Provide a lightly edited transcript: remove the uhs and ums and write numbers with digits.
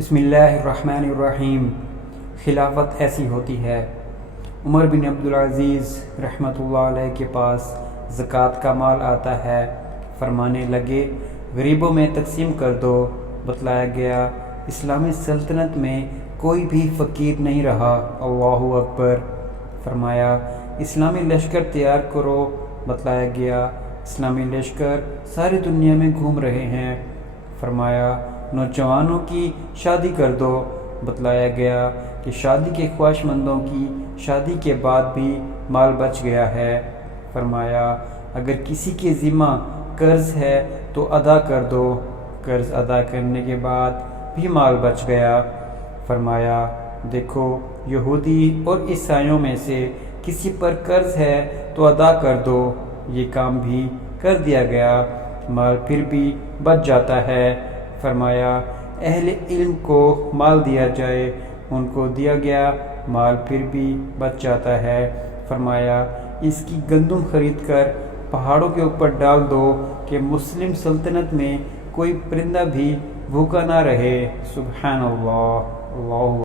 بسم اللہ الرحمن الرحیم۔ خلافت ایسی ہوتی ہے۔ عمر بن عبدالعزیز رحمۃ اللہ علیہ کے پاس زکوٰۃ کا مال آتا ہے۔ فرمانے لگے غریبوں میں تقسیم کر دو۔ بتلایا گیا اسلامی سلطنت میں کوئی بھی فقیر نہیں رہا۔ اللہ اکبر۔ فرمایا اسلامی لشکر تیار کرو۔ بتلایا گیا اسلامی لشکر ساری دنیا میں گھوم رہے ہیں۔ فرمایا نوجوانوں کی شادی کر دو۔ بتلایا گیا کہ شادی کے خواہش مندوں کی شادی کے بعد بھی مال بچ گیا ہے۔ فرمایا اگر کسی کے ذمہ قرض ہے تو ادا کر دو۔ قرض ادا کرنے کے بعد بھی مال بچ گیا۔ فرمایا دیکھو یہودی اور عیسائیوں میں سے کسی پر قرض ہے تو ادا کر دو۔ یہ کام بھی کر دیا گیا، مال پھر بھی بچ جاتا ہے۔ فرمایا اہل علم کو مال دیا جائے، ان کو دیا گیا، مال پھر بھی بچ جاتا ہے۔ فرمایا اس کی گندم خرید کر پہاڑوں کے اوپر ڈال دو کہ مسلم سلطنت میں کوئی پرندہ بھی بھوکا نہ رہے۔ سبحان اللہ۔ اللہ